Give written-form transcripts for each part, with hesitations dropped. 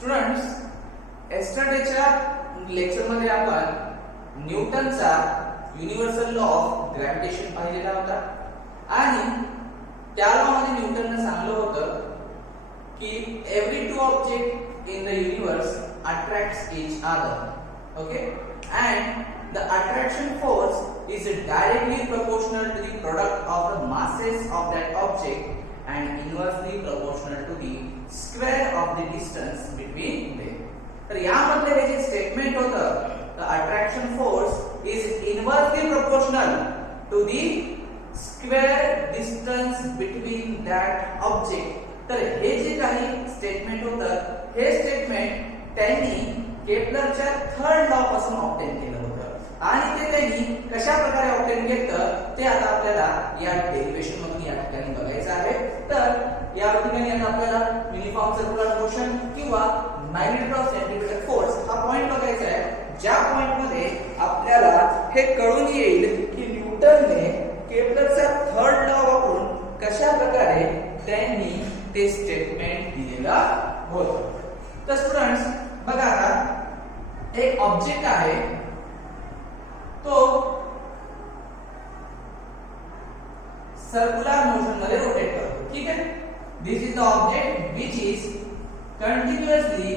Students, यस्टरडेच्या लेक्चरमध्ये आपण न्यूटनचा universal law of gravitation पाहिलेला होता आणि त्या लॉ मध्ये न्यूटनने सांगितलं होतं की every two object in the universe attracts each other, okay, and the attraction force is directly proportional to the product of the masses of that object and inversely proportional to the square of the distance between them. तर यामध्ये हे जे statement होतं, the attraction force is inversely proportional to the square distance between that object. तर हे जे काही statement होतं, हे स्टेटमेंट त्यांनी केपलरच्या थर्ड लॉ पासून ऑब्टेन केलं होतं आणि ते त्यांनी कशा प्रकारे ऑब्टेन केलं ते आता आपल्याला या डेरिव्हेशन मधून या ठिकाणी बघायचं आहे. तर या ठिकाणी आता आपल्याला युनिफॉर्म सर्क्युलर मोशन किंवा मॅग्नेटिक ऑफ सेंट्रिपिटल फोर्स हा पॉइंट बघायचा आहे, ज्या पॉइंट मध्ये आपल्याला हे कळून येईल की न्यूटनने केपलरचा थर्ड लॉ वापरून कशा प्रकारे त्यांनी ते स्टेटमेंट दिलेलं होतं. तर स्टुडंट्स बघा, आता एक ऑब्जेक्ट आहे, तो सर्क्युलर मोशन मध्ये रोटेट करतो. ठीक आहे, this is the object which is continuously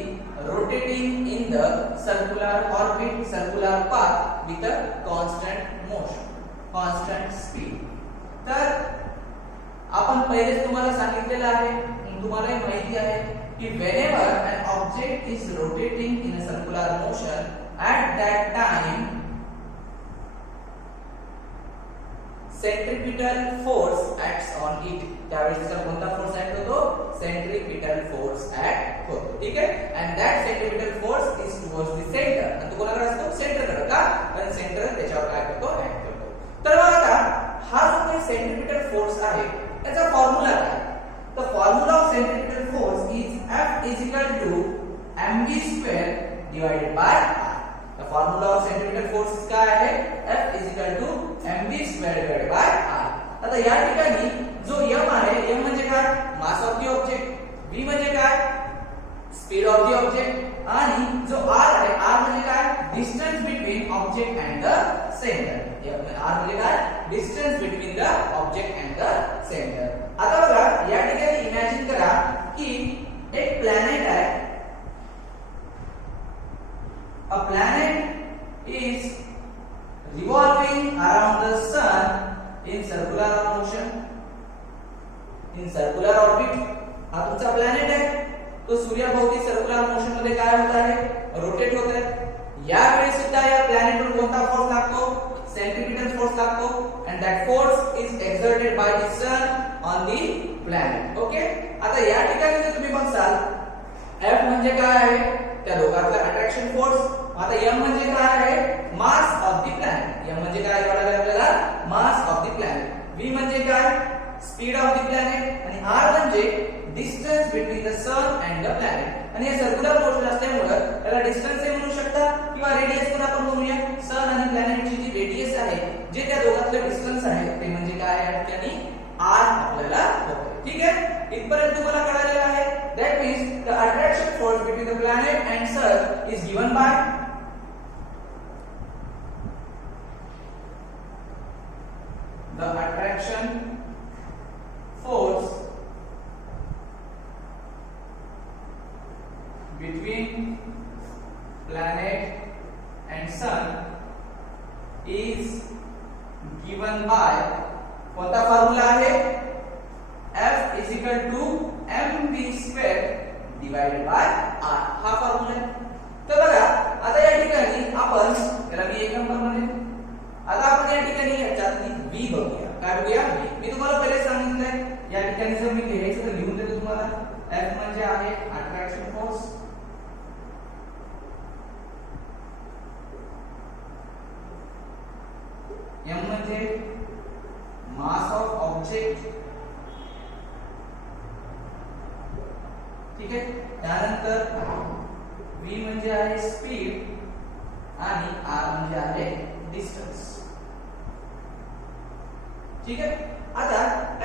rotating in the circular orbit, circular path with a constant motion, constant speed. तर आपण पहिलेच तुम्हाला सांगितलेलं आहे, तुम्हाला माहिती आहे कि whenever an object is rotating in a circular motion, at that time centripetal force acts on it. त्यावेळेस कोणता फोर्स ऍक्ट होतो? सेंट्रिपिटल फोर्स ऍक्ट होतो. ठीक आहे, and that centripetal force is towards the center. आणि तो कोणाकडे असतो? सेंटरकडे. का? कारण सेंटर त्याच्यावर काय करतो? ऍक्ट करतो. तर बघा, आता हा जो काही सेंट्रिपिटल फोर्स आहे त्याचा फॉर्म्युला काय? The formula of centripetal force is F is equal to mv square divided by r. The formula of centripetal force काय आहे? F is equal to mv square divided by r. आता या ठिकाणी जो m आहे, m म्हणजे काय? मास of the object, v म्हणजे काय? स्पीड ऑफ द ऑब्जेक्ट, आणि जो r आहे, r म्हणजे काय? Distance between object and the centre. r म्हणजे काय? Distance between the object and the centre. आता बघा, या ठिकाणी इमॅजिन करा की एक प्लॅनेट आहे. A planet is revolving around the sun in circular motion, in circular orbit. हा तुमचा प्लॅनेट आहे, तो सूर्याभोवती सर्क्युलर मोशन मध्ये काय होत आहे? रोटेट होत आहे. यावेळी सुद्धा या प्लॅनेटवर कोणता फोर्स लागतो? सेंट्रिपिटल फोर्स लागतो, and that force is exerted by the sun on the planet. Okay, आता या ठिकाणी जर तुम्ही बघसाल, F म्हणजे काय आहे? त्या दोघांचा अट्रॅक्शन फोर्स. आता M म्हणजे काय आहे? Mass of the planet. M म्हणजे काय काढायला आपल्याला? Mass of the planet. V म्हणजे काय? Speed of the planet. आणि R म्हणजे distance between the sun and the planet. आणि हे सर्क्युलर मोशन असल्यामुळे त्याला डिस्टन्स हे म्हणू शकता किंवा रेडियस पण आपण म्हणूया. सन आणि प्लॅनेटची जी रेडियस आहे, जे त्या दोघांतलं डिस्टन्स आहे, ते म्हणजे काय आहे? या ठिकाणी r आपल्याला होतं. ठीक आहे, इथपर्यंत तुम्हाला कळालेलं आहे. That means the attraction force between the planet and sun is given by the attraction force between planet and sun is given by, कोणता फॉर्म्युला आहे? F is equal to mv square divided by r. हा formula आहे. तर बघा, आता या ठिकाणी आपण त्याला v एक नंबर म्हणूया. आता आपण या ठिकाणी याच्यातली v बघूया. काय बघूया? v. मी तुम्हाला पहिले सांगितलंय, या ठिकाणी जर मी लिहायचं तर लिहून देतो तुम्हाला. F म्हणजे आहे अट्रॅक्शन फोर्स, m म्हणजे मास ऑफ ऑब्जेक्ट. ठीक आहे, त्यानंतर v म्हणजे आहे स्पीड आणि r म्हणजे आहे डिस्टन्स. ठीक आहे, आता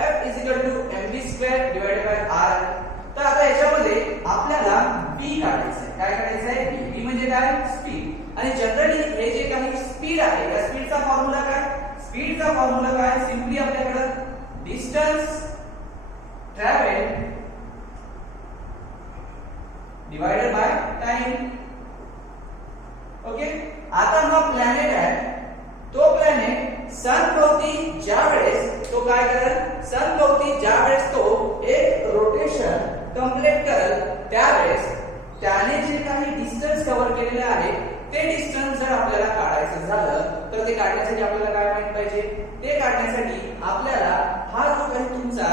F is equal to mv square divided by r. तर आता याच्यामध्ये आपल्याला v काढायचं distance travel divided by time. Okay. आता हा प्लॅनेट आहे, तो प्लॅनेट सन भोवती ज्या वेळेस तो काय करेल, सन भोवती ज्या वेळेस तो एक रोटेशन कंप्लीट करेल त्यावेळेस त्याने जे काही डिस्टन्स कव्हर केलेले आहे ते डिस्टन्स जर आपल्याला काढायचं झालं तर ते काढण्यासाठी आपल्याला काय माहित पाहिजे, ते काढण्यासाठी आपल्याला हा जो काही तुमचा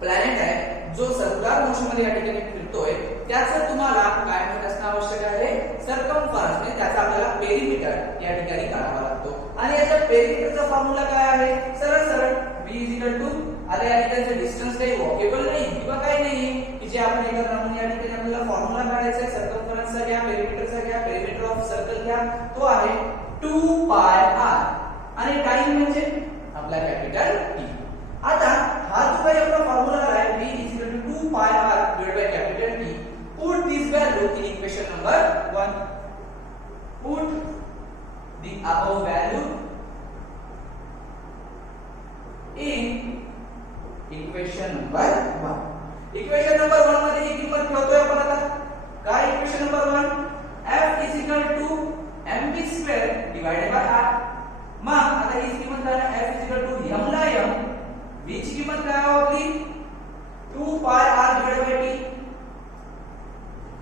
प्लॅनेट आहे जो सर्क्युलर मोशन मध्ये या ठिकाणी फिरतोय त्याचं तुम्हाला काय माहित असणं आवश्यक आहे, सर्कमफरन्स म्हणजे त्याचा आपल्याला पेरिमीटर या ठिकाणी काढावा लागतो. आणि याच्या पेरिमीटरचा फॉर्म्युला काय आहे, सरळ सरळ v आता या ठिकाणचं डिस्टन्स काही वॉकेबल नाही किंवा काही नाही की जे आपण एका म्हणून या ठिकाणी आपल्याला फॉर्म्युला काढायचा आहे, सर्कमफरन्सचा घ्या, पेरिमीटरचा घ्या, पेरिमीटर ऑफ सर्कल घ्या, तो आहे 2 पाय r आणि टाइम म्हणजे आपला कॅपिटल T. आता हा जो काही आपला फॉर्म्युला आहे v 2 पाय r divided by capital T. Put this value in equation number 1. Put the above value in equation number 1. Equation number 1 मध्ये ही किंमत ठेवतोय आपण आता. काय equation number 1? f is equal to mv square divided by r. मग आता ही किंमत काय आहे, f is equal to m ला m, v ची किंमत काय आहे आपली 2 pi r divided by t.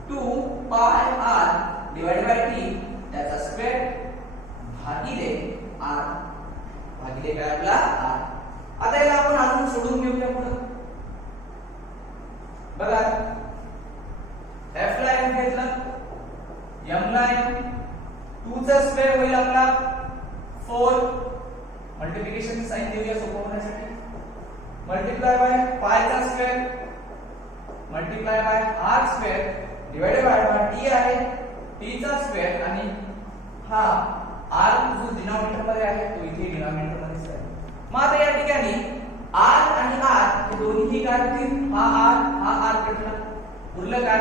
2 pi r divided by t त्याचा स्क्वेअर भागिले r भागिले काय आपला r. आता याला आपण अजून सोडून घेऊया पुढे. बघा f ला m घेतला, m ला m, 2 चा स्क्वेअर होईल आपला 4, मल्टिप्लिकेशन साइन देऊया सोपं होण्यासाठी, मल्टिप्लाय बाय पाय चा square multiply by r square divided by t आहे, t चा स्क्वेअर आणि हा r जो डिनॉमिनेटर मध्ये आहे तो इथे डिनॉमिनेटर मध्ये आहे. मग आता या ठिकाणी r आणि r हे दोन्ही काय होतील, हा r कटला, उरलं काय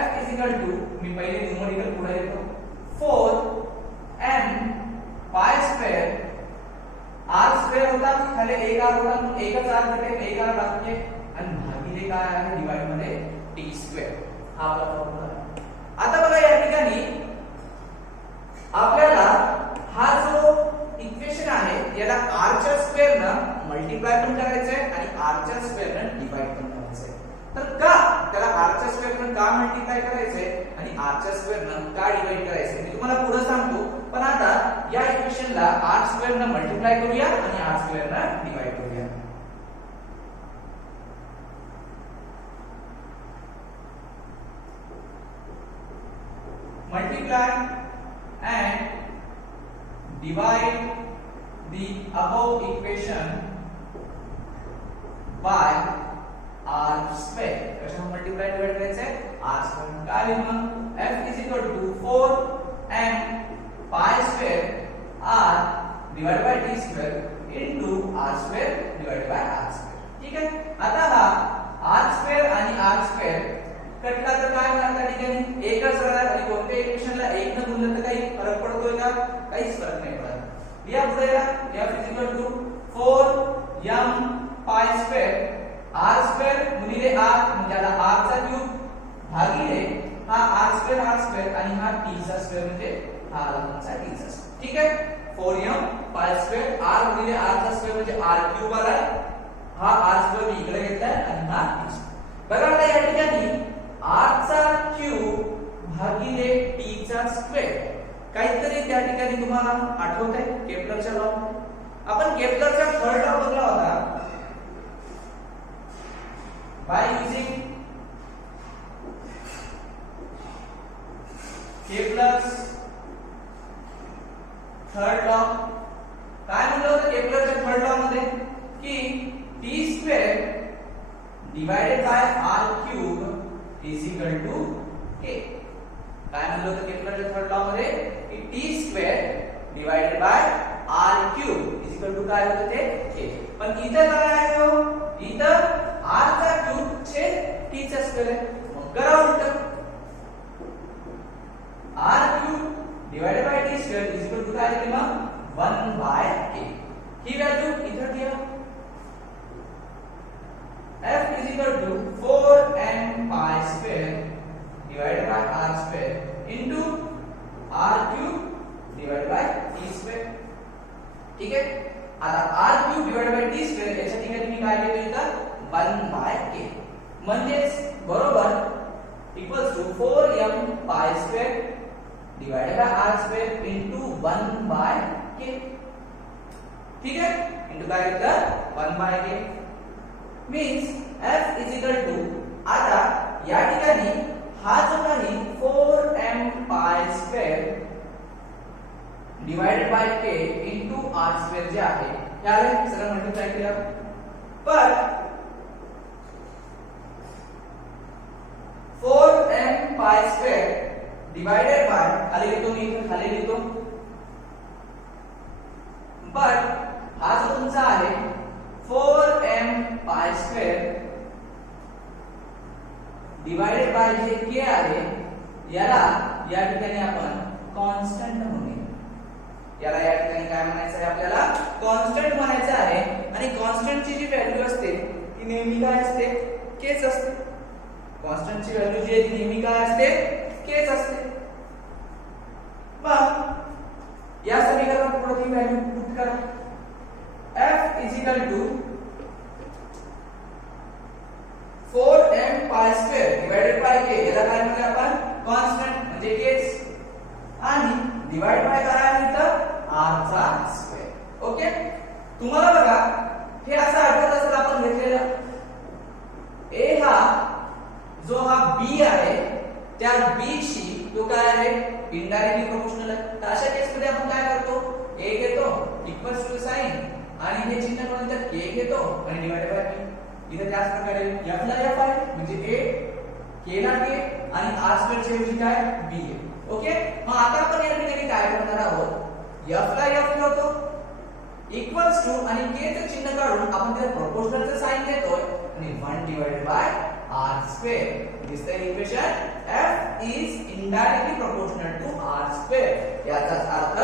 f इज इक्वल टू, मी पहिले न्यूमरिकल पुढे येतो, 4m pi square r square होता खाली 1r होता म्हणून एकच r कटेल, 1r बाकी आणि भागिले काय आहे डिवाइड मध्ये t स्क्वेअर. हा आपला फॉर्म्युला आहे. आता बघा या ठिकाणी आपल्याला हा जो इक्वेशन आहे याला r च्या स्क्वेअर ने मल्टिप्लाय पण करायचं आहे आणि r च्या स्क्वेअर ने डिवाइड पण करायचं आहे. तर का त्याला r च्या स्क्वेअर ने का मल्टिप्लाय करायचंय आणि r च्या स्क्वेअर ने का डिवाइड करायचंय मी तुम्हाला पुढे सांगतो. पण आता या इक्वेशनला r स्क्वेअर ने मल्टिप्लाय करूया आणि r स्क्वेअर ने डिवाइड करूया. Multiply and divide the above equation by r square. कशाने मल्टिप्लाय डिवाइड करायचंय r स्क्वेअर. काय लिहू मग f is equal to 4m pi square r divided by t square into r square divided by r square. ठीक आहे. आता हा r square आणि r square कटला तर काय होणार त्या ठिकाणी एकच राहणार आणि कोणत्या इक्वेशनला 1 ने गुणलं तर काही फरक पडतोय का, काहीच फरक नाही पडत. या पुढे f is equal to 4m pi square r square गुणिले r म्हणजे आला r चा क्यूब भागिले हा r square आणि हा t चा स्क्वेअर म्हणजे हा आला तुमचा t चा स्क्वेअर. ठीक आहे. 4m pi square r गुणिले r चा स्क्वेअर म्हणजे r क्यूब आला, हा r स्क्वेअर मी इकडे घेतलाय आणि हा t. बघा आता या ठिकाणी r चा क्यूब भागिले t चा स्क्वेअर काहीतरी त्या ठिकाणी तुम्हाला आठवतंय केपलरच्या लॉ. आपण केपलरचा थर्ड लॉ बघला होता by using Kepler's third law. काय म्हणलं होतं केपलरच्या थर्ड लॉ मध्ये की t square divided by r cube is equal to k. काय म्हणलं होतं केपलरच्या थर्ड लॉ मध्ये की t square divided by r cube is equal to काय होतं ते k. पण इथं काय आहे हो, इथं r चा क्यूब छेद t चा स्क्वेअर आहे. मग करा उलट, r cube divided by t square is equal to काय आहे मग 1 by k. ही व्हॅल्यू इथं ठेवा बरोबर equals to 4m pi square divided by r square into 1 by k. ठीक है, इनटू काय घेतलं 1 by k means f is equal to, आता या ठिकाणी हा जो काही 4m pi square divided by k into r square जे आहे याला सगळं मल्टिप्लाय केलं, पण 4m pi square divided bye खाली लिहितो मी, खाली लिहितो, बट हा जो तुमचा आहे 4m pi square divided by J k आहे याला या ठिकाणी आपण कॉन्स्टंट म्हणूया. याला या ठिकाणी काय म्हणायचं आहे, आपल्याला कॉन्स्टंट म्हणायचं आहे. आणि कॉन्स्टंटची जी व्हॅल्यू असते ती नेहमी काय असते, kच असते. कॉन्स्टंटची व्हॅल्यू जी आहे ती नेहमी काय असते, kच असते. मग या समीकरणात पुढे ती व्हॅल्यू पुट करा. f is equal to 4m pi square divided by k, याला काय म्हणतो आपण कॉन्स्टंट म्हणजे kच, आणि डिवाइड बाय काय इथं r चा स्क्वेअर. ओके, तुम्हाला बघा हे असं आठवत असेल आपण घेतलेलं a हा जो हा b आहे त्या b शी तो काय आहे इनडायरेक्टली प्रोपोर्शनल आहे. तर अशा केस मध्ये आपण काय करतो, a घेतो इक्वल्स टू साइन आणि हे चिन्ह नंतर k घेतो आणि डिवाइड बाय k. इथे त्याच प्रकारे f ला f आहे म्हणजे a, k ला k आणि r स्क्वेअर ची ऐवजी काय b आहे. ओके, मग आता आपण या ठिकाणी काय करणार आहोत, f ला f ठेवतो इक्वल्स टू आणि k चे चिन्ह काढून आपण त्या प्रोपोर्शनल चे साइन देतोय आणि 1 divided by r square. This the equation f is indirectly proportional to r square. याचाच अर्थ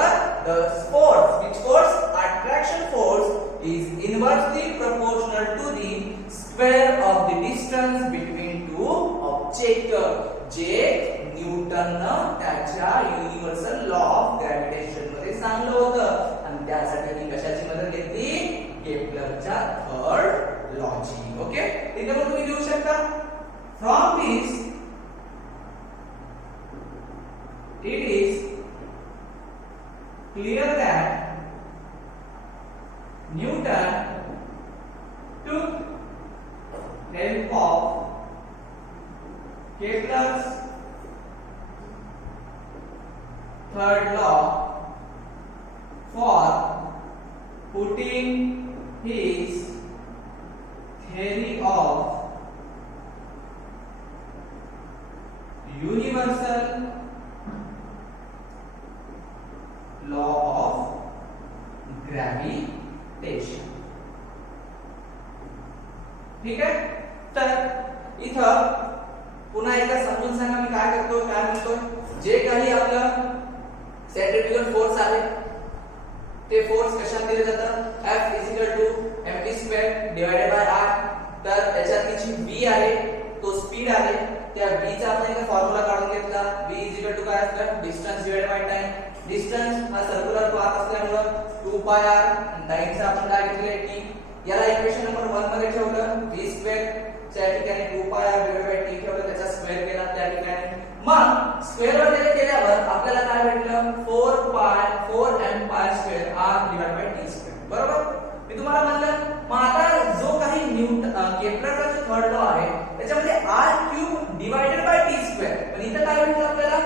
the force which force attraction force is inversely proportional to the square of the distance between two objects. जे न्यूटननं त्याच्या universal law of gravitation मध्ये सांगितलं होतं आणि त्यासाठी त्यांनी कशाची मदत घेतली, केप्लरच्या थर्ड लॉची. ओके, इथे मग तुम्ही लिहू शकता from this it is clear that Newton took help of Kepler's third law for putting his theory of universal law of gravitation. ठीक आहे, तर इथं पुन्हा एकदा समजून सांगा मी काय करतो, काय म्हणतो. जे काही आपलं सेंट्रिफ्युगल फोर्स आहे ते फोर्स कशात दिले जातं, F is equal to mv square divided by r. तर त्याच्यातली जी v आहे तो स्पीड आहे, त्या v चा आपण एक फॉर्म्युला काढून घेतला. v is equal to काय असतं, distance divided by time. Distance हा सर्क्युलर पाथ असल्यामुळे 2 pi r आणि टाइम चा आपण काय घेतले t. याला इक्वेशन नंबर 1 मध्ये ठेवलं, v स्क्वेअर च्या ठिकाणी 2 pi r divided by t ठेवलं, त्याचा स्क्वेअर केला त्या ठिकाणी. मग स्क्वेअर वर केल्यावर आपल्याला काय भेटलं, 4m pi square r divided by t square. बरोबर, मी तुम्हाला म्हणलं. मग आता जो काही न्यूटन केप्लरचा जो थर्ड लॉ आहे त्याच्यामध्ये r cube divided by t square, पण इथं काय भेटलं आपल्याला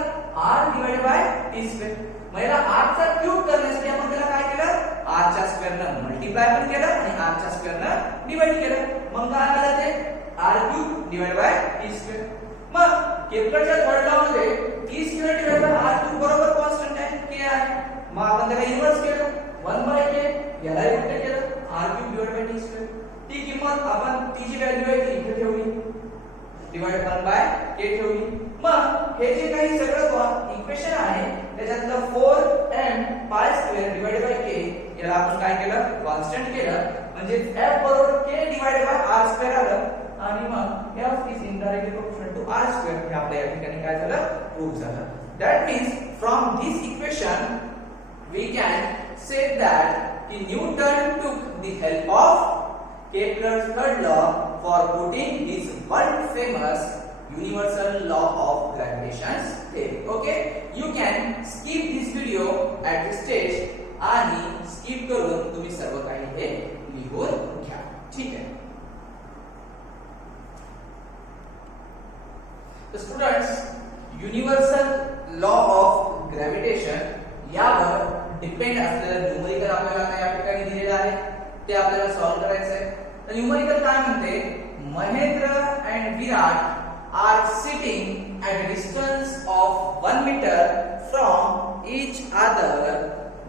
r divided by t square. मग याला r चा क्यूब करण्यासाठी आपण त्याला काय केलं, r च्या स्क्वेअरनं मल्टिप्लाय पण केलं आणि r च्या स्क्वेअरनं डिवाइड केलं. मग काय आलं ते r cube divided by t square. मग केप्लरच्या थर्ड लॉ मध्ये t square divided by r cube बरोबर कॉन्स्टंट आहे k आहे. मग आपण त्याला इन्व्हर्स केलं 1 बाय k, याला उलट केलं r cube divided by t square. ती किंमत आपण ती जी व्हॅल्यू आहे ती इथे ठेवली, डिवाइड 1 बाय k ठेवली. मग हे जे काही सगळं इक्वेशन आहे त्याच्यातलं 4m pi square divided by k याला आपण काय केलं, कॉन्स्टंट केलं, म्हणजे f बरोबर k divided by r square आलं आणि मग f is indirectly proportional to r square. हे आपल्या या ठिकाणी काय झालं, प्रूव्ह झालं. That means from this equation we can say that Newton took the help of Kepler's third law for putting his world famous universal law of gravitation theory. Okay, you can skip this video at this stage आणि skip करून तुम्ही सर्व काही हे लिहून घ्या. ठीक आहे. तर students, universal law of gravitation यावर डिपेंड असलेलं न्यूमरिकल आपल्याला काय या ठिकाणी दिलेलं आहे ते आपल्याला सॉल्व्ह करायचं आहे. तर न्यूमरिकल काय म्हणते, Mahendra and Virat are sitting at a distance of 1 metre from each other.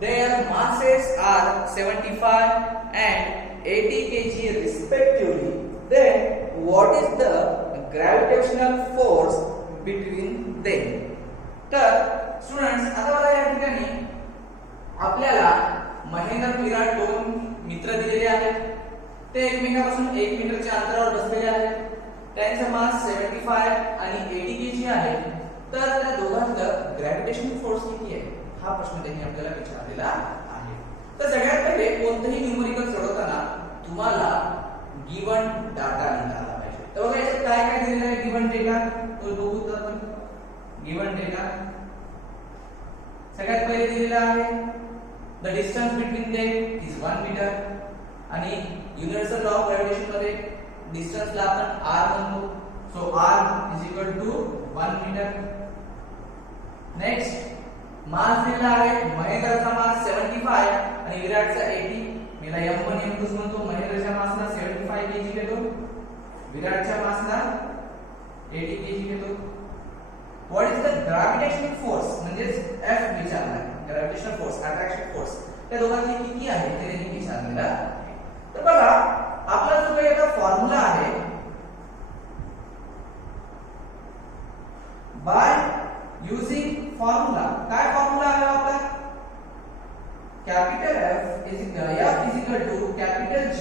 Their masses are 75 and 80 kg respectively. Then what is the gravitational force between them? तर स्टुडंट्स, आता बघा या ठिकाणी आपल्याला महेंद्र विराट दोन मित्र दिलेले आहेत. ते एकमेकांपासून 1 मीटरच्या अंतरावर बसलेले आहेत. त्यांचा मास 75 आणि 80 kg आहे. तर त्या दोघांचं ग्रॅव्हिटेशनल फोर्स किती आहे हा प्रश्न त्यांनी आपल्याला विचारलेला आहे. तर सगळ्यात पहिले कोणतेही न्यूमरिकल सोडवताना तुम्हाला गिवन डाटा मिळाला पाहिजे. तर बघा याच्यात काय काय दिलेलं आहे गिवन डेटा, तो बघू आपण. गिवन डेटा सगळ्यात पहिले दिलेला आहे the distance between them is 1 metre आणि युनिव्हर्सल लॉ ऑफ ग्रॅव्हिटेशन मध्ये डिस्टन्सला आपण r म्हणतो. So r is equal to 1 metre. Next mass दिला आहे, महेंद्रचा मास 75 आणि विराटचा 80. मला m1 m2 म्हणतो. महेंद्रच्या मासला 75 kg घेतो, विराटच्या मासला 80 kg घेतो. What is the gravitational force म्हणजे F विचारला आहे. ग्रॅव्हिटेशनल फोर्स, अट्रॅक्शन फोर्स त्या दोघांची किती आहे ते त्यांनी विचारलेला आहे. तर बघा आपला जो काही आता फॉर्म्युला आहे, बाय युजिंग फॉर्म्युला, काय फॉर्म्युला आहे आपला, capital F is equal to capital G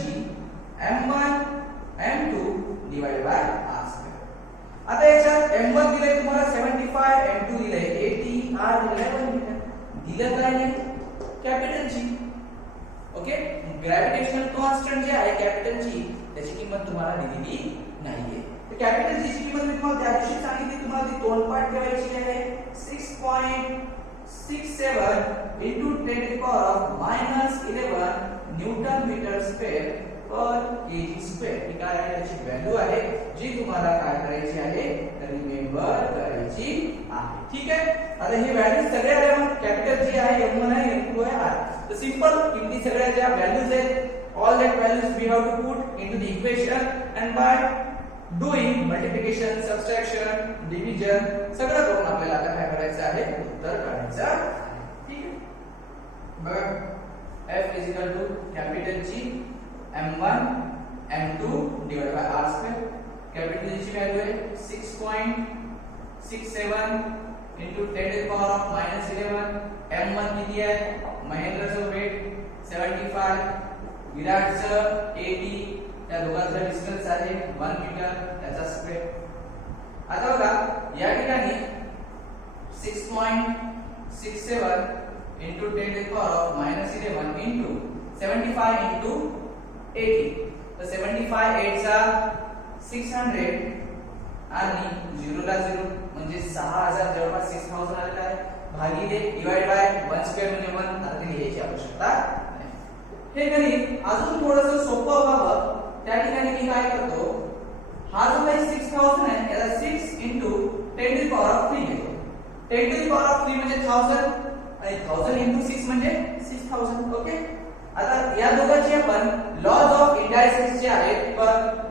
m1 m2 divided by r square. आता याच्यात m1 दिले तुम्हाला 75, m2 दिले 80, r दिले 1 मीटर. दिलं काय नाही, capital G. Okay, gravitational constant जे आहे कॅपिटल G त्याची किंमत तुम्हाला दिलेली नाहीये. तर कॅपिटल G ची किंमत मी तुम्हाला त्या दिवशी सांगितली, तुम्हाला ती तोंडपाठ ठेवायची आहे. 6.67 into 10 to the power of -11 newton metre square per KG square. ही काय आहे त्याची व्हॅल्यू आहे जी तुम्हाला काय करायची आहे, रिमेंबर करायची आहे. ठीक आहे. आता ही व्हॅल्यू सगळ्या कॅपिटल जी आहे m1 आहे m2 आहे r. तर सिंपल किमती सगळ्या ज्या व्हॅल्यूज आहेत all that values we have to put into the equation and by doing multiplication, subtraction, division सगळं करून आपल्याला आता काय करायचं आहे, उत्तर काढायचं आहे. ठीक आहे. बघा F is equal to capital G m1 m2 divided by r square. capital G ची व्हॅल्यू आहे 6.67 into 10 to the power of -11. m1 किती आहे, महेंद्रचं वेट 75, विराटचं 80, त्या दोघांचा डिस्टन्स आहे 1 मीटर, त्याचा स्क्वेअर. आता बघा या ठिकाणी 6.67 into 10 to the power of -11 into 75 into 80. तर 75 8 चा 600 आणि 0 ला 0 म्हणजे 6000 जवळपास 6000 आलेला आहे. भागिले डिवाइड बाय 1 स्क्वेअर म्हणजे 1. आता ते लिहायची आवश्यकता नाही. हे गणित अजून थोडंसं सोपं व्हावं त्या ठिकाणी मी काय करतो, हा जो काही 6000 आहे याला 6 into 10 to the power of 3 घेतो. 10 to the power of 3 म्हणजे 1000 आणि 1000 into 6 म्हणजे 6000. ओके. आता या दोघांची आपण लॉज ऑफ इंडायसेस जे आहेत पण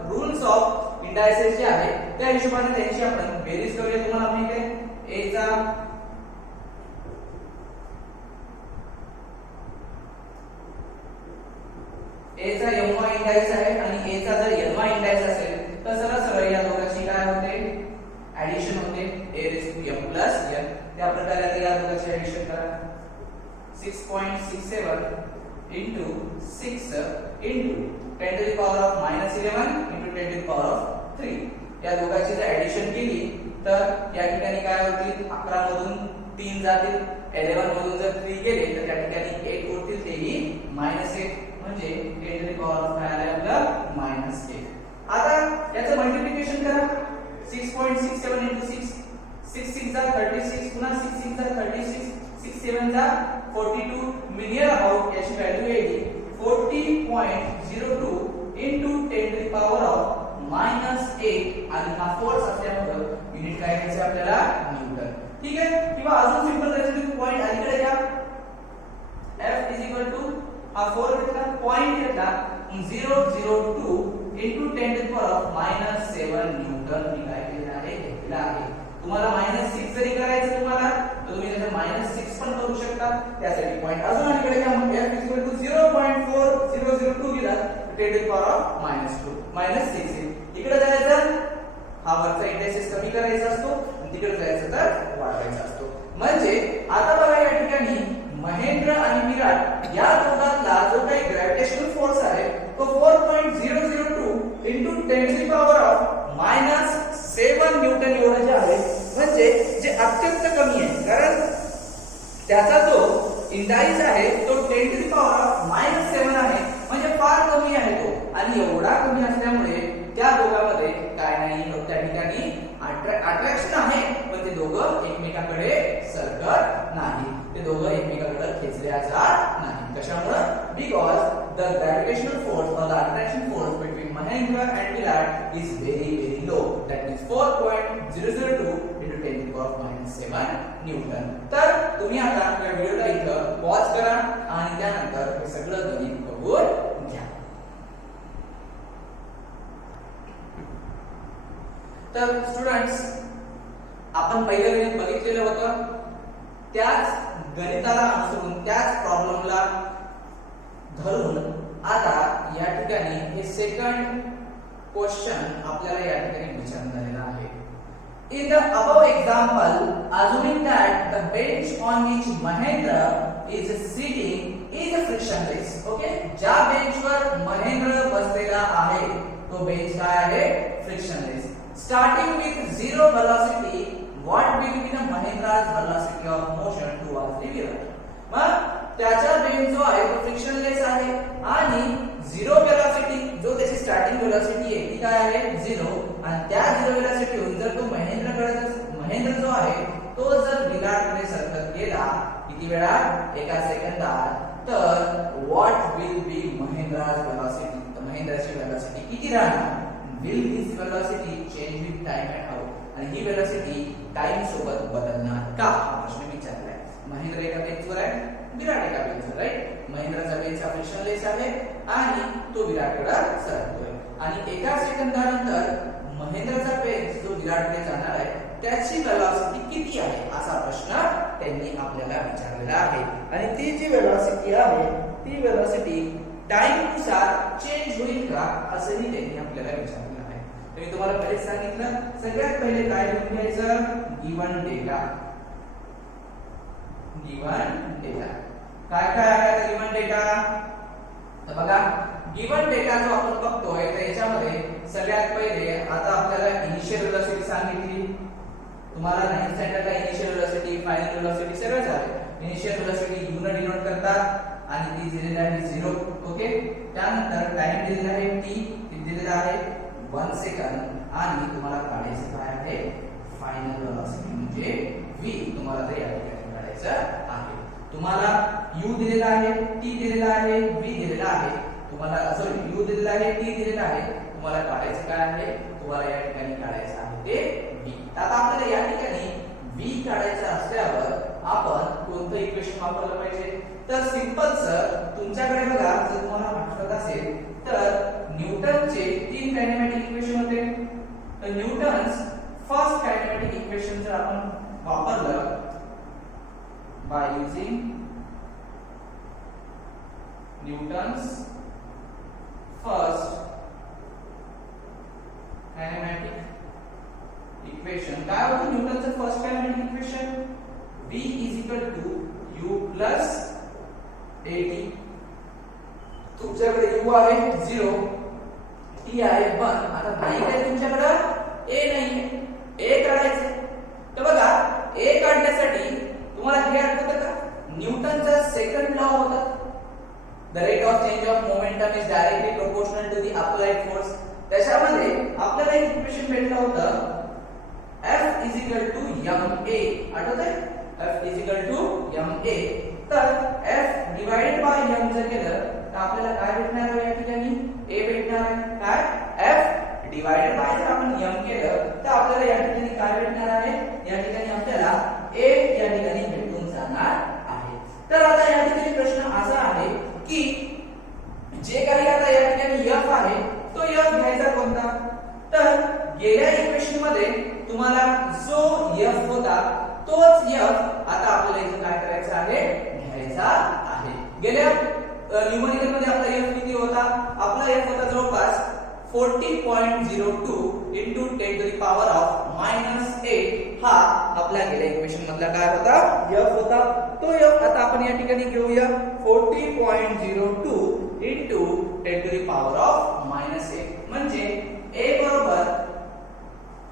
रूल्स ऑफ इंडायसेस जे आहेत त्या हिशोबाने त्यांची आपण बेरीज करूया. तुम्हाला माहिती आहे a चा m1 इंडायस आहे आणि a चा जर n इंडायस असेल तर सरळ सरळ या दोघांची काय होते, ऍडिशन होते a raised to m plus n. त्या प्रकारे आता या दोघांची ऍडिशन करा. 6.67 into 6 into 10 to the power of -11 into 10 to the power of 3. या दोघांची जर ऍडिशन केली तर या ठिकाणी काय होतील, 11 मधून 3 जातील, 11 मधून जर 3 गेले तर त्या ठिकाणी 8 उरतील, तेही -8. म्हणजे 10 टू द पॉवर ऑफ काय आले आपलं -8. आता याचं मल्टिप्लिकेशन करा. 6.67 into 6 6 6 जा 36 पुन्हा 6 6 जा 36 6 7 जा 42 मिनियर अबाउट याची व्हॅल्यू येईल 40.02 into 10 to the power of -8 आणि हा फोर्स असल्यामुळे युनिट काय घ्यायचं आपल्याला न्यूटन. ठीक आहे. किंवा अजून सिंपल करायचं पॉइंट अलीकडे घ्या. F is equal to हा 4 घेतला पॉइंट घेतला 002 into 10 to the power of -7 Newton मी काय केलेलं आहे घेतलेलं आहे. तुम्हाला -6 जरी करायचं तुम्हाला तर तुम्ही त्याचं -6 पण करू शकता. त्यासाठी पॉइंट अजून अलीकडे घ्या. मग F is equal to 0.4002 दिला 10 to the power of -2 -6 इकडे जायचं हा वरचा इंडेक्स कमी करायचा असतो आणि तिकडे जायचं तर वाढवायचा असतो. म्हणजे आता बघा या ठिकाणी महेंद्र आणि विराट या दोघांतला जो काही ग्रॅव्हिटेशनल फोर्स आहे तो 4.002 into 10 to the power of -7 Newton एवढं जे आहे म्हणजे जे अत्यंत कमी आहे कारण त्याचा जो इंडाइस आहे तो 10 to the power of -7 आहे म्हणजे फार कमी आहे तो. आणि एवढा कमी असल्यामुळे त्या दोघांमध्ये काय नाही त्या ठिकाणी अट्रॅक्शन आहे पण ते दोघं एकमेकांकडे सरकत नाही. ते दोघं एकमेकांकडे खेचल्या जात नाही. कशामुळे? बिकॉज द ग्रॅव्हिटेशनल फोर्स और the attraction force between Mahendra and Virat is very low. That means 4.002 into 10 to the power of -7 Newton. तर तुम्ही आता या व्हिडिओला इथं पॉज करा आणि त्यानंतर हे सगळं गणित बघून घ्या. तर स्टुडंट्स आपण पहिल्या गणित बघितलेलं होतं त्याच गणिताला अनुसरून त्याच प्रॉब्लेमला धरून आता या ठिकाणी हे सेकंड क्वेश्चन आपल्याला या ठिकाणी विचारण्यात आलेला आहे. In the above example, assuming that the bench on which Mahendra is sitting is frictionless. Okay? ज्या बेंचवर महेंद्र बसलेला आहे तो बेंच काय आहे? Frictionless. Starting with zero velocity, what will be the Mahendra's velocity of motion towards the Virat? मग त्याचा bench जो आहे तो फ्रिक्शनलेस आहे आणि झिरो वेलोसिटी जो त्याची स्टार्टिंग वेलोसिटी आहे ती काय आहे 0 आणि त्या झिरो वेलोसिटीहून जर तो महेंद्र जो आहे तो जर विराटकडे सरकत गेला किती वेळा? एका सेकंदात तर what will be Mahendra's velocity? तर महेंद्राची वेलोसिटी किती राहणार? Will this velocity change with time and how? आणि ही वेलोसिटी टाइम सोबत बदलणार का? प्रश्न विचारलाय. महेंद्र एका बेंचवर आहे विराट एका बेंचवर राईट. महेंद्राचा बेंच फ्रिक्शनलेस आहे आणि तो विराटकडे सरकतोय आणि एका सेकंदानंतर महेंद्राचा बेंच जो विराटकडे जाणार आहे त्याची वेलोसिटी किती आहे असा प्रश्न त्यांनी आपल्याला विचारलेला आहे. आणि ती जी वेलोसिटी आहे ती वेलोसिटी टाइम नुसार चेंज होईल का असंही त्यांनी आपल्याला विचारलेलं आहे. तर मी तुम्हाला पहिलेच सांगितलं सगळ्यात पहिले काय लिहून घ्यायचं? Given data. काय काय आहे गिवन डेटा? तर बघा गिवन डेटा जो आपण बघतोय तर याच्यामध्ये सगळ्यात पहिले आता आपल्याला इनिशियल वेलोसिटी सांगितली. तुम्हाला 9th स्टँडर्डला इनिशियल वेलोसिटी फायनल वेलोसिटी सगळं झालं. इनिशियल वेलोसिटी u ने डिनोट करतात आणि ती दिलेली आहे 0. ओके. त्यानंतर टाइम दिलेला आहे t किती दिलेला आहे 1 सेकंद आणि तुम्हाला काढायचं काय आहे? फायनल वेलोसिटी म्हणजे v तुम्हाला ते या ठिकाणी काढायचं आहे. तुम्हाला u दिलेला आहे t दिलेला आहे v दिलेला आहे. तुम्हाला सॉरी u दिलेला आहे t दिलेला आहे. तुम्हाला काढायचं काय आहे? तुम्हाला या ठिकाणी काढायचं आहे ते v. आता आपल्याला या ठिकाणी v काढायचं असल्यावर आपण कोणतं इक्वेशन वापरलं पाहिजे? तर सिंपल सर तुमच्याकडे बघा जर तुम्हाला आठवत असेल तर न्यूटनचे 3 कायनेमॅटिक इक्वेशन होते. तर न्यूटन्स फर्स्ट कायनेमॅटिक इक्वेशन जर आपण वापरलं by using Newton's first kinematic equation. काय होतं न्यूटनचं first kinematic equation? v is equal to u plus at. तुमच्याकडे u आहे 0, t आहे 1. आता नाही काय तुमच्याकडे a नाही, a काढायचं. तर बघा a काढण्यासाठी तुम्हाला हे आठवतं का? न्यूटनचा सेकंड लॉ होता the rate of change of ma. आठवतंय f is equal to ma. तर f डिवाइडेड बाय m जर केलं तर आपल्याला काय भेटणार आहे या ठिकाणी a भेटणार आहे. काय f डिवाइडेड बाय जर आपण m केलं तर आपल्याला या ठिकाणी काय भेटणार आहे. या ठिकाणी आपल्याला a या ठिकाणी भेटून जाणार आहे. तर आता या ठिकाणी प्रश्न असा आहे की जे काही आता या ठिकाणी f आहे तो f घ्यायचा कोणता. तर गेल्या इक्वेशन मध्ये तुम्हाला जो f होता तोच f आता आपल्याला इथे काय करायचं आहे घ्यायचा आहे. गेल्या न्यूमेरिकल मध्ये आपला f किती होता. आपला f होता जवळपास 40.02 into 10 to the power of -8 हा आपल्या गेल्या इक्वेशन मधला काय होता f होता. तो f आता आपण या ठिकाणी घेऊया 40.02 into 10 to the power of -8 म्हणजे a बरोबर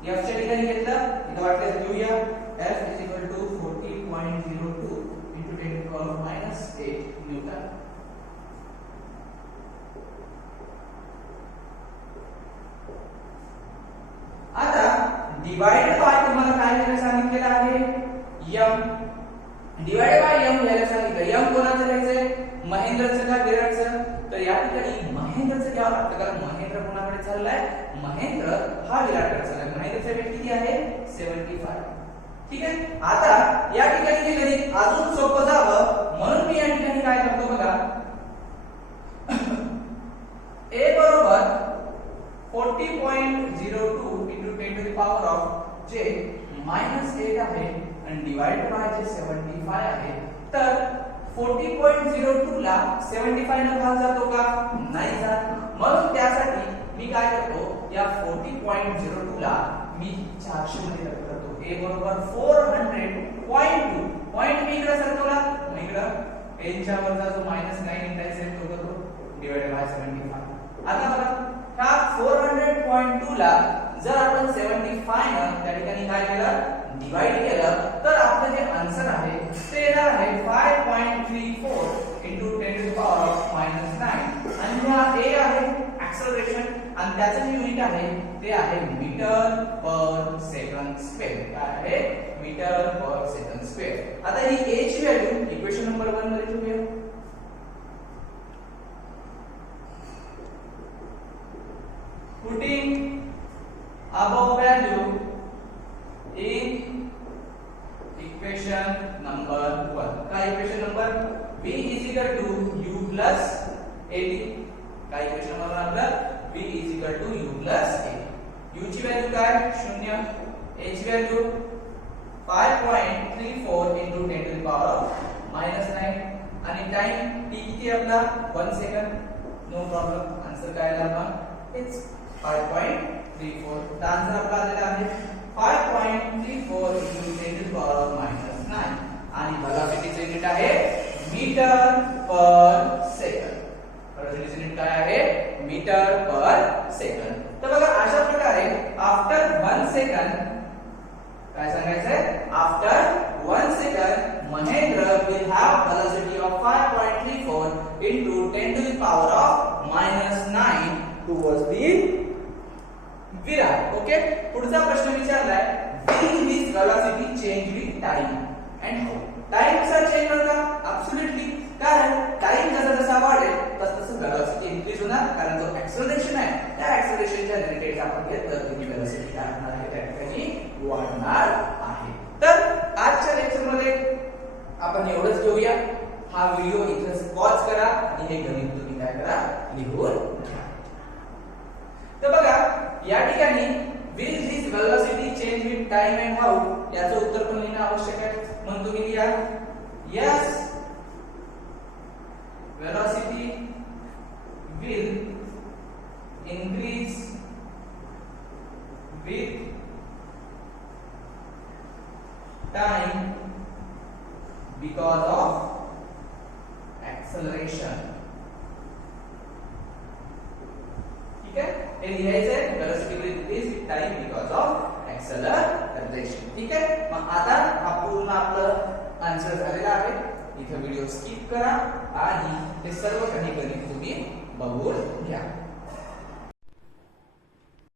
f च्या ठिकाणी घेतलं इथे वाटल्यास घेऊया f is equal to 40.02 into 10 to the power of -8 Newton. आता डिवाइडेड बाय तुम्हाला काय घ्यायला सांगितलेलं आहे m. डिवाइडेड बाय m घ्यायला सांगितलं. m कोणाचं घ्यायचंय महेंद्रचं का विराटचं. तर या ठिकाणी महेंद्रचं घ्यावं लागतं कारण महेंद्र कोणाकडे चाललाय महेंद्र हा विराटकडे चाललाय. महेंद्रचा वेट किती आहे 75. ठीक आहे. आता या ठिकाणी हे गणित अजून सोपं जावं म्हणून मी या ठिकाणी काय करतो बघा a बरोबर 40.02 into 10 to the power of जे -8 आहे आणि डिवाइडेड बाय जे 75 आहे. तर 40.02 ला 75 ने भाग जातो का नाही जात. म्हणून त्यासाठी मी काय करतो या 40.02 ला मी 400 मध्ये करतो. a बरोबर 400.2 पॉइंट मी इकडे सरकवला मग इकडे पेनच्या वरचा जो -9 इंटायचा आहे तो करतो डिवाइडेड बाय 75. आता बघा हा 400.2 ला जर आपण 75 न त्या ठिकाणी काय केलं डिवाइड केलं तर आपलं जे आन्सर आहे ते येणार आहे 5.34 into 10 to the power of -9 आणि हा a आहे ऍक्सेलरेशन आणि त्याचं जे युनिट आहे ते आहे मीटर पर सेकंड स्क्वेअर. काय आहे मीटर पर सेकंड स्क्वेअर. आता ही a ची व्हॅल्यू इक्वेशन नंबर 1 मध्ये ठेवूया. Putting above value in equation number 1. का equation number v is equal to u plus at. का equation number आपला v is equal to u plus at. u ची value काय 0. a ची value 5.34 into 10 to the power of -9 आणि time t किती आपला 1 second. No problem. Answer काय आला मग इट्स 5.34. तर आन्सर आपला आलेला आहे 5.34 into 10 to the power of -9 आणि वेलोसिटीचे युनिट आहे मीटर पर सेकंड. वेलोसिटीचे युनिट काय आहे मीटर पर सेकंड. तर बघा अशा प्रकारे आफ्टर 1 सेकंड काय सांगायचंय after 1 second Mahendra will have velocity of 5.34 into 10 to the power of -9 towards the Virat. Okay. पुढचा प्रश्न विचारलाय will his velocity change with time and how. Time कसा चेंज होईल का ऍब्सोल्युटली. कारण टाइम जसा जसा वाढेल तसं वेलोसिटी इन्क्रीज होणार कारण जो ऍक्सेलरेशन आहे त्या ऍक्सेलरेशनच्या रिलेटेड आपण घेतलं तर ती वेलोसिटी काय होणार आहे त्या ठिकाणी वाढणार आहे. तर आजच्या लेक्चर मध्ये आपण एवढंच घेऊया. हा व्हिडिओ इथे पॉज करा आणि हे गणित तुम्ही काय करा लिहून घ्या. तर बघा या ठिकाणी will this velocity change with time and how याचं उत्तर पण लिहिणं आवश्यक आहे. म्हणून तुम्ही लिहा yes velocity will increase with time because of acceleration. ठीक है. हे लिहायचंय velocity will increase with time because of acceleration. ठीक आहे. मग आता हा पूर्ण आपलं आन्सर झालेला आहे. इथे व्हिडिओ स्किप करा आणि हे सर्व काही गणित तुम्ही बघून घ्या.